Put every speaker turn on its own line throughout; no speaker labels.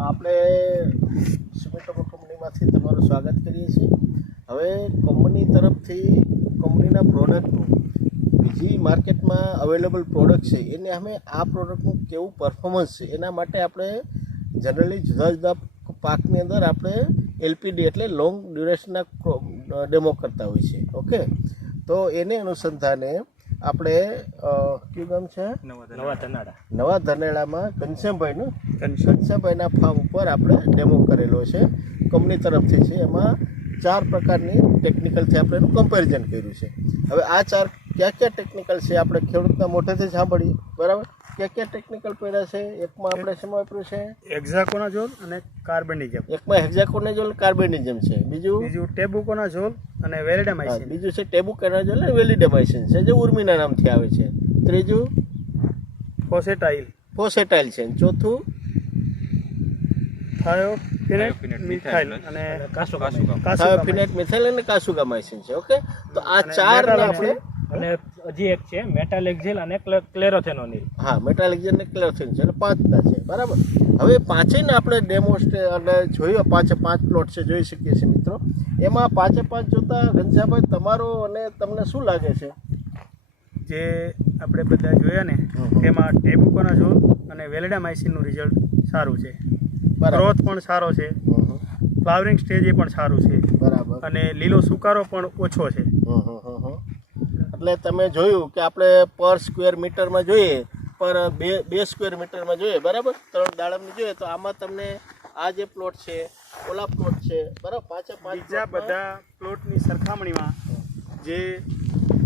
આપણે સુમિટોમો કંપનીમાંથી તમારું સ્વાગત કરીએ છીએ. હવે કંપની તરફથી કંપનીના પ્રોડક્ટનું બીજી માર્કેટમાં અવેલેબલ પ્રોડક્ટ છે, એને અમે આ પ્રોડક્ટનું કેવું પરફોર્મન્સ છે, એના માટે આપણે જનરલી જુદા જુદા પાકની અંદર આપણે એલપીડી એટલે લોંગ ડ્યુરેશનના ડેમો કરતા હોય છે ઓકે તો એને અનુસંધાને આપણે કયું ગામ છે?
નવા ધનેડા.
નવા ધનેડામાં ઘનશ્યામભાઈનું? ઘનશ્યામભાઈના ફાર્મ ઉપર આપણે ડેમો કરેલો છે. કંપની તરફથી છે એમાં ચાર પ્રકારની ટેકનિકલથી આપણે એનું કમ્પેરિઝન કર્યું છે. હવે આ ચાર ક્યાં ક્યાં ટેકનિકલ છે આપણે ખેડૂતના મોઢેથી સાંભળીએ. બરાબર? ક્યાં ક્યાં ટેકનિકલ પડ્યા છે? એકમાં આપણે શું વાપર્યું છે?
એક્ઝાકોનાઝોલ અને કાર્બનિઝમ
એકમાં હેક્ઝાકોનેઝોલ કાર્બનિઝમ છે. બીજું?
બીજું ટેબુકોનાઝોલ અને વેલિડેમાઇસિન.
બીજું છે ટેબુકેનાઝોલ અને વેલિડેમાઇસિન છે જે ઉર્મિના નામથી આવે છે. ત્રીજું?
ફોસેટાઇલ.
ફોસેટાઇલ છે. ચોથું?
થાયોફિનેટ મિથાઇલ અને કાસુગામાઇન
થાયોફિનેટ મિથાઇલ અને કાસુગામાઇસિન છે ઓકે? તો આ ચાર આપણે
અને હજી એક છે મેટાલેક્ઝિલ અને ક્લેરોથેનોનિલ
હા મેટાલિક્ઝન અને ક્લેરથિન છે એટલે પાંચના છે બરાબર? હવે પાંચેયને આપણે ડેમોસ્ટ્રે અને જોયો પાંચે પાંચ પ્લોટ છે જોઈ શકીએ છીએ મિત્રો. એમાં પાંચે પાંચ જોતા ઘનશ્યામભાઈ તમારો અને તમને શું લાગે છે?
જે આપણે બધા જોયા ને તેમાં ટેબુકોનાઝોલ અને વેલેડામાઇસિનનું રિઝલ્ટ સારું છે.
બરાબર.
ગ્રોથ પણ સારો છે. ફ્લાવરિંગ સ્ટેજ એ પણ સારું છે.
બરાબર.
અને લીલો સુકારો પણ ઓછો છે.
એટલે તમે જોયું કે આપણે પર સ્ક્વેર મીટરમાં જોઈએ પર બે બે સ્ક્વેર મીટરમાં જોઈએ બરાબર? ત્રણ દાડમની જોઈએ તો આમાં તમને આ જે પ્લોટ છે ઓલા પ્લોટ છે બરાબર? પાછા પાંચ
બીજા બધા પ્લોટની સરખામણીમાં જે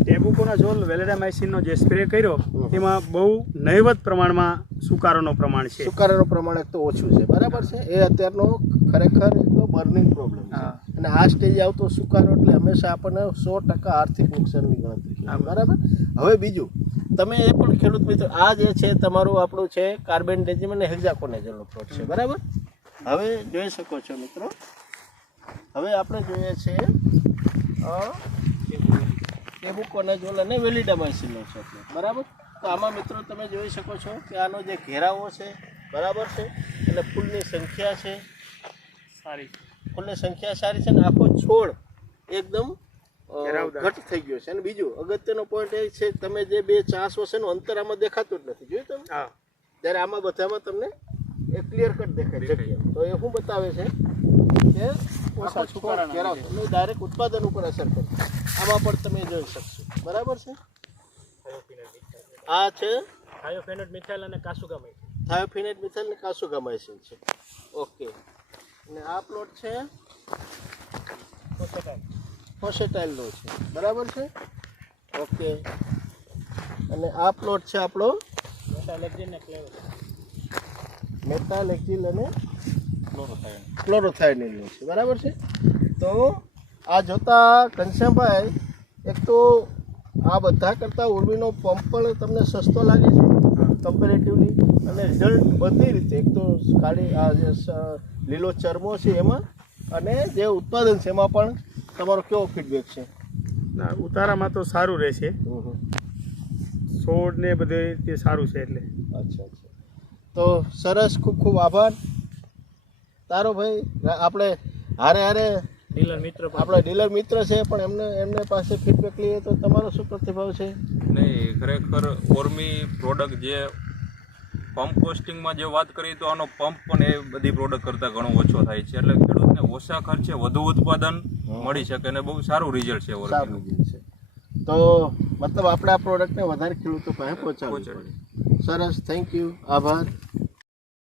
ટેબુકોનાઝોલ વેલેડામાઇસિનનો જે સ્પ્રે કર્યો તેમાં બહુ નહીવત પ્રમાણમાં સુકારોનો પ્રમાણ છે.
સુકારોનું પ્રમાણ એક તો ઓછું છે બરાબર છે? એ અત્યારનો ખરેખર એક બર્નિંગ પ્રોબ્લેમ છે. અને આ સ્ટેજ આવતો સુકારો એટલે હંમેશા આપણને સો ટકા આર્થિક નુકસાનની ગણતરી. બરાબર? હવે બીજું તમે એ પણ ખેડૂત મિત્રો આ જે છે તમારું આપણું છે કાર્બન ડેજિમ અને હેક્ઝાકોનેઝલનો પ્લોટ છે. બરાબર? હવે જોઈ શકો છો મિત્રો. હવે આપણે જોઈએ છે કેબુકોનેઝોલ અને વેલિડામાઇસિનનો છે બરાબર? તો આમાં મિત્રો તમે જોઈ શકો છો કે આનો જે ઘેરાવો છે બરાબર છે? અને ફૂલની સંખ્યા છે
સારી.
ફૂલની સંખ્યા સારી છે ને આખો છોડ એકદમ ઘટ થઈ ગયો છે. અને બીજું અગત્યનો પોઈન્ટ એ છે તમે જે બે ચાસ છે એનું અંતર આમાં દેખાતું જ નથી. જોયું તમે?
હા.
ત્યારે આમાં બધામાં તમને એ ક્લિયર કટ દેખાય જગ્યા તો એ શું બતાવે છે કે
ઓછા
છોડ ઘેરાવ ડાયરેક્ટ ઉત્પાદન ઉપર અસર કરે. આમાં પણ તમે જોઈ શકશો. બરાબર છે? આ છે
થાયોફેનેટ મિથાઇલ અને કાસુગામાઇસિન
થાયોફેનેટ મિથાઇલ અને કાસુગામાઇસિન છે. ઓકે અને આ પ્લોટ છે ફોસેટાઇલનો છે. બરાબર છે? ઓકે અને આ પ્લોટ છે આપણો
મેટાલેક્ઝિલ
અને ક્લોરોથાયનિલનો છે. બરાબર છે? તો આ જોતા ઘનશ્યામભાઈ, એક તો આ બધા કરતાં ઉર્મીનો પંપ પણ તમને સસ્તો લાગે છે કમ્પેરેટિવલી અને રિઝલ્ટ બધી રીતે. એક તો કાળી, આ જે લીલો ચરમો છે એમાં અને જે ઉત્પાદન છે એમાં પણ તમારો કેવો ફીડબેક છે?
ના ઉતારામાં તો સારું રહેશે. છોડ ને બધે તે સારું છે એટલે.
અચ્છા અચ્છા. તો સરસ ખૂબ ખૂબ આભાર. તારો ભાઈ આપણે હારે હારે
ડીલર મિત્ર પણ
આપણા ડીલર મિત્ર છે પણ એમને એમને પાસે ફીડબેક લઈએ તો તમારો શું પ્રતિભાવ છે?
નહીં ખરેખર ઓર્મી પ્રોડક્ટ જે પંપ કોસ્ટિંગમાં જે વાત કરીએ તો આનો પંપ પણ એ બધી પ્રોડક્ટ કરતાં ઘણો ઓછો થાય છે. એટલે ખેડૂતને ઓછા ખર્ચે વધુ ઉત્પાદન મળી શકે અને બહુ સારું રિઝલ્ટ છે
સારું
ઓર્મીનું
છે. તો મતલબ આપણે આ પ્રોડક્ટને વધારે ખેડૂતો પાસે પહોંચાડવું સરસ. થેન્ક યુ આભાર.